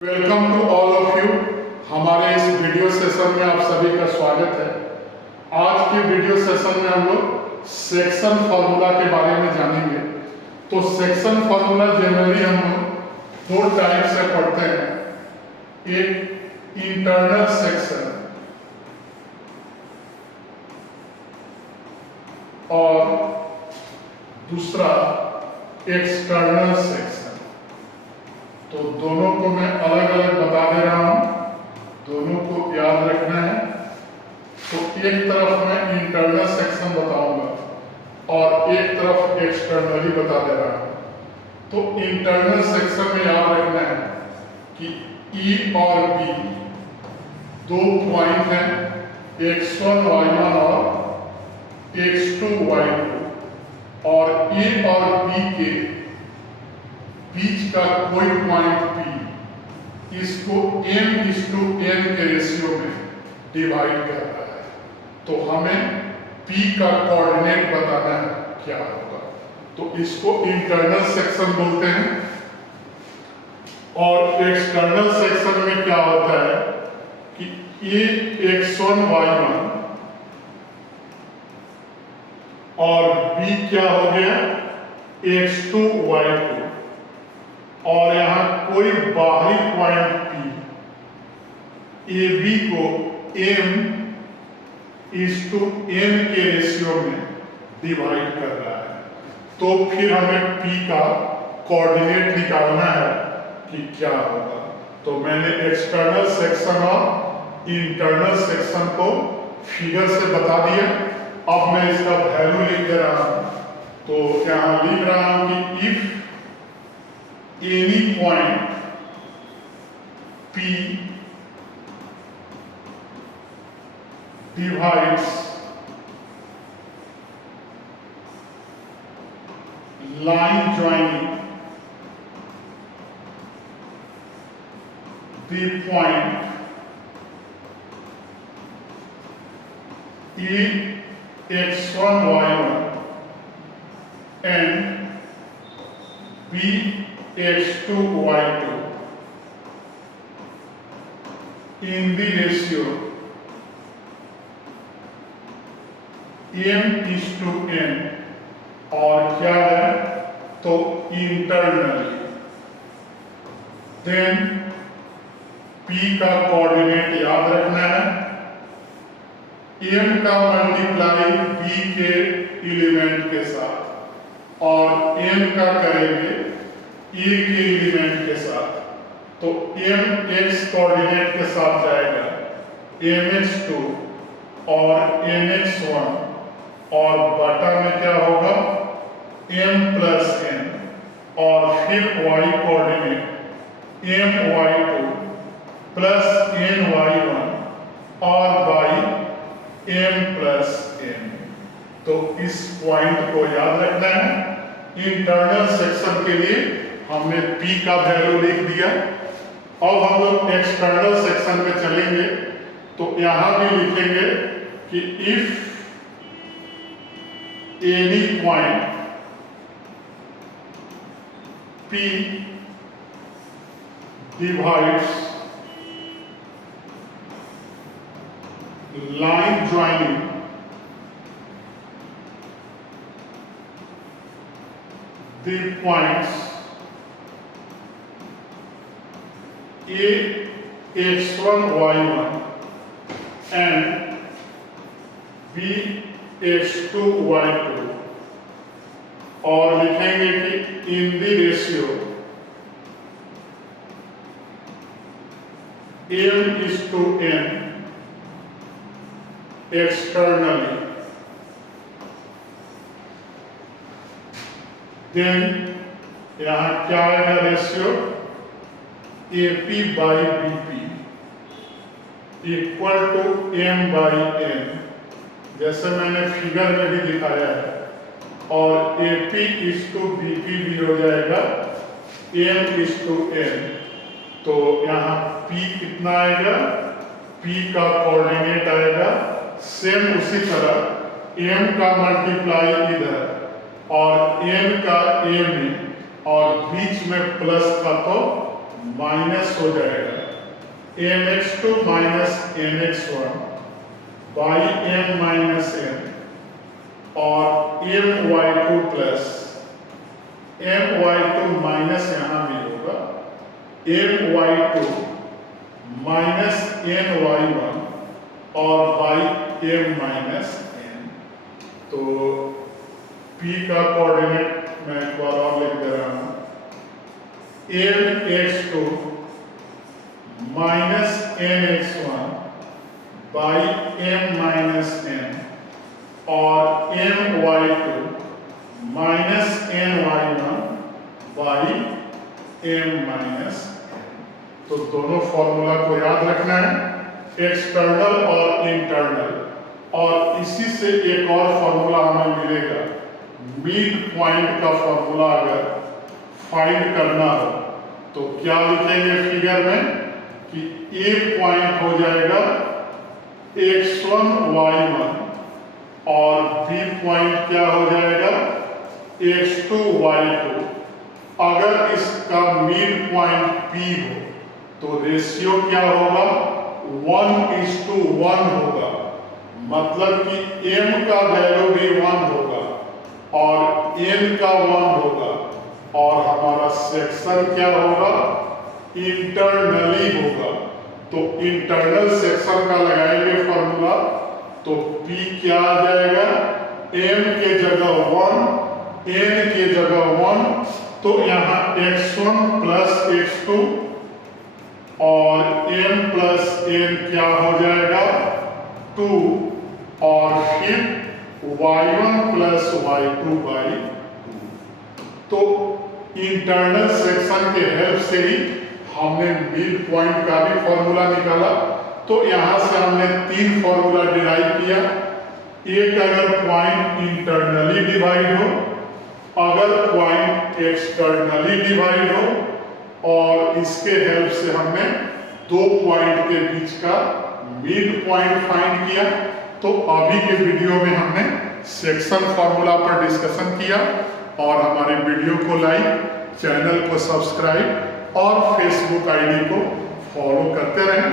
Welcome to all of you. हमारे इस video session में आप सभी का स्वागत है। आज के वीडियो सेशन में हम लोग सेक्शन फार्मूला के बारे में जानेंगे। तो सेक्शन फार्मूला जनरली हम लोग दो टाइप से पढ़ते हैं, एक इंटरनल सेक्शन और दूसरा एक्सटर्नल सेक्शन। तो दोनों को मैं अलग अलग बता दे रहा हूं, दोनों को याद रखना है। तो एक तरफ मैं इंटरनल सेक्शन बताऊंगा और एक तरफ एक्सटर्नली बता दे रहा हूं। तो इंटरनल सेक्शन में याद रखना है कि ई और बी दो पॉइंट हैं, x1 y1 और x2 y2, और ए और बी के बीच का कोई पॉइंट P इसको m/n के रेशियो में डिवाइड कर रहा है। तो हमें P का कोऑर्डिनेट बताना है क्या होगा। तो इसको इंटरनल सेक्शन बोलते हैं। और एक्सटर्नल सेक्शन में क्या होता है कि ये x1 y1 और B क्या हो गया x2 y2, और यहां कोई बाहरी पॉइंट P ए बी को m/n के रेशियो में डिवाइड कर रहा है। तो फिर हमें P का कोऑर्डिनेट निकालना है कि क्या होगा। तो मैंने एक्सटर्नल सेक्शन और इंटरनल सेक्शन को फिगर से बता दिया। अब मैं इसका वैल्यू लिख दे रहा हूं। तो यहां लिख रहा हूं कि if any point P divides line joining the point A x1 y1 and B x2 y2 in the ratio m/n, और क्या है तो इंटरनली, देन P का कोऑर्डिनेट याद रखना है, m का मल्टीप्लाई B के एलिमेंट के साथ और m का करेंगे ए के एलिमेंट के साथ। तो m x कोऑर्डिनेट के साथ जाएगा mx2 और nx1, और बटा में क्या होगा m+n, और फिर y coordinate my2 plus ny1 और बाई m+n। तो इस पॉइंट को याद रखना है। इंटरनल सेक्शन के लिए हमने P का वैल्यू लिख दिया। अब हम लोग एक्सटर्नल सेक्शन में चलेंगे। तो यहां भी लिखेंगे कि if any point P divides line joining the points A x1 y1 and B x2 y2, और लिखेंगे कि in the ratio m/n externally, then यहां क्या आएगा ratio AP/BP equal to m/n, जैसे मैंने फिगर में भी दिखाया है। और AP/BP भी हो जाएगा m/n। तो यहाँ P कितना आएगा, P का कोऑर्डिनेट आएगा सेम उसी तरह m का मल्टीप्लाई इधर और n का a में, और बीच में प्लस था तो माइनस हो जाएगा mx2 minus mx1 by m minus n और my2 प्लस my2 माइनस यहाँ भी होगा my2 माइनस ny1 और बाई m माइनस n। तो p का कोऑर्डिनेट मैं एक बार और लिख दे रहा हूँ mx2 minus mx1 by m minus n और my2 minus ny1 by m minus n। तो दोनों फॉर्मूला को याद रखना है, एक्सटर्नल और इंटरनल। और इसी से एक और फॉर्मूला हमें मिलेगा, मिड पॉइंट का फॉर्मूला अगर फाइंड करना हो तो क्या लिखेंगे फिगर में कि ए पॉइंट हो जाएगा x1 y1 और बी पॉइंट क्या हो जाएगा x2 y2। अगर इसका मिड पॉइंट P हो तो रेशियो क्या होगा 1:1 होगा, मतलब कि m का वैल्यू भी 1 होगा और n का 1 होगा और हमारा सेक्शन क्या होगा इंटरनली होगा। तो इंटरनल सेक्शन का लगाएंगे फॉर्मूला तो P क्या आ जाएगा m के जगह 1 n के जगह 1, तो यहाँ x1 प्लस x2 और m प्लस n क्या हो जाएगा 2 और फिर y1 प्लस y2 बाई 2। तो इंटरनल सेक्शन के हेल्प से ही हमने मिड पॉइंट का भी फॉर्मूला निकाला। तो यहाँ से हमने 3 फॉर्मूला डिराइव किया। एक अगर पॉइंट इंटरनली डिवाइड हो, अगर पॉइंट एक्सटर्नली डिवाइड हो और इसके हेल्प से हमने 2 पॉइंट के बीच का मिड पॉइंट फाइंड किया। तो अभी के वीडियो में हमने सेक्शन फॉर्मूला पर डिस्कशन किया और हमारे वीडियो को लाइक, चैनल को सब्सक्राइब और फेसबुक आईडी को फॉलो करते रहें।